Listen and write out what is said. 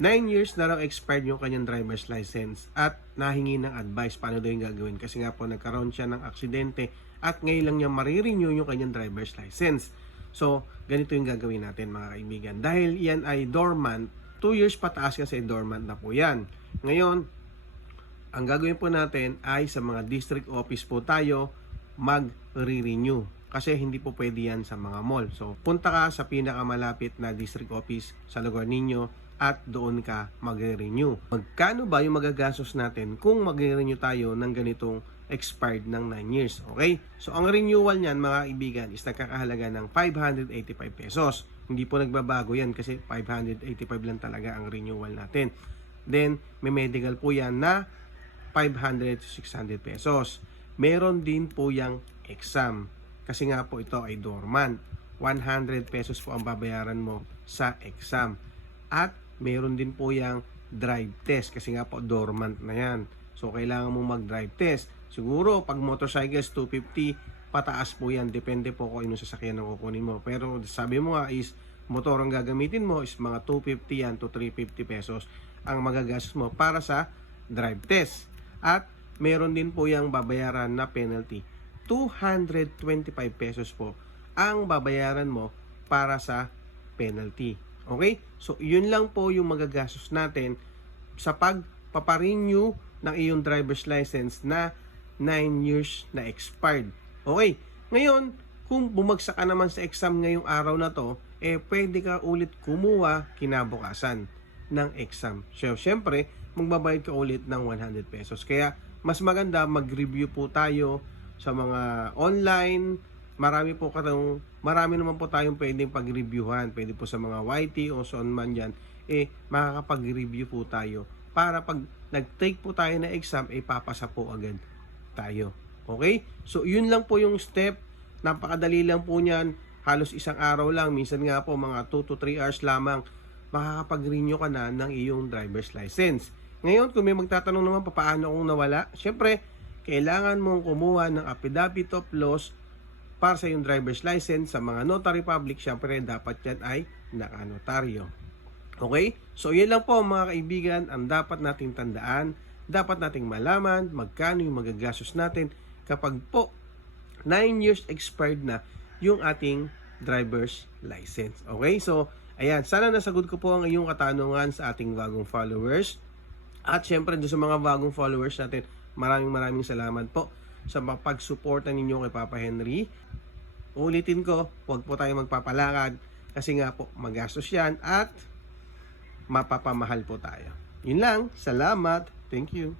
9 years na raw expired yung kanyang driver's license at nahingi ng advice paano daw yung gagawin kasi nga po nagkaroon siya ng aksidente at ngayon lang niya marirenew yung kanyang driver's license. So, ganito yung gagawin natin mga kaibigan. Dahil yan ay dormant, 2 years pataas kasi dormant na po yan. Ngayon, ang gagawin po natin ay sa mga district office po tayo mag-renew. Kasi hindi po pwede yan sa mga mall. So, punta ka sa pinakamalapit na district office sa lugar ninyo at doon ka magre-renew. Magkano ba yung magagastos natin kung magre-renew tayo ng ganitong expired ng 9 years? Okay? So, ang renewal niyan mga kaibigan is nagkakahalaga ng 585 pesos. Hindi po nagbabago yan kasi 585 lang talaga ang renewal natin. Then, may medical po yan na 500 to 600 pesos. Meron din po yung exam. Kasi nga po ito ay dormant. 100 pesos po ang babayaran mo sa exam. At meron din po yung drive test kasi nga po dormant na yan. So, kailangan mo mag-drive test. Siguro, pag motorcycles, 250, pataas po yan. Depende po kung anong sasakyan ang kukunin mo. Pero sabi mo nga is, motor ang gagamitin mo is mga 250 yan to 350 pesos ang magagastos mo para sa drive test. At meron din po yung babayaran na penalty. 225 pesos po ang babayaran mo para sa penalty. Okay? So, yun lang po yung magagastos natin sa pagpaparenew ng iyong driver's license na 9 years na expired. Okay? Ngayon, kung bumagsak ka naman sa exam ngayong araw na to, pwede ka ulit kumuha kinabukasan ng exam. So, syempre, magbabayad ka ulit ng 100 pesos. Kaya, mas maganda mag-review po tayo sa mga online. Marami naman po tayong pwedeng pag-reviewhan. Pwede po sa mga YT o saan man yan, makakapag-review po tayo. Para pag nag-take po tayo na exam, papasa po agad tayo. Okay? So, yun lang po yung step. Napakadali lang po niyan. Halos isang araw lang. Minsan nga po, mga 2 to 3 hours lamang, makakapag-renew ka na ng iyong driver's license. Ngayon, kung may magtatanong naman paano kung nawala, syempre, kailangan mong kumuha ng affidavit of loss para sa yung driver's license. Sa mga notary public, syempre dapat yan ay nakanotaryo. Okay? So, yan lang po mga kaibigan ang dapat nating tandaan. Dapat nating malaman magkano yung magagastos natin kapag po 9 years expired na yung ating driver's license. Okay? So, ayan. Sana nasagot ko po ang iyong katanungan sa ating bagong followers. At syempre, doon sa mga bagong followers natin, maraming salamat po sa pagsuporta ninyo kay Papa Henry. Ulitin ko, huwag po tayo magpapalakad kasi nga po magastos yan at mapapamahal po tayo. Yun lang, salamat. Thank you.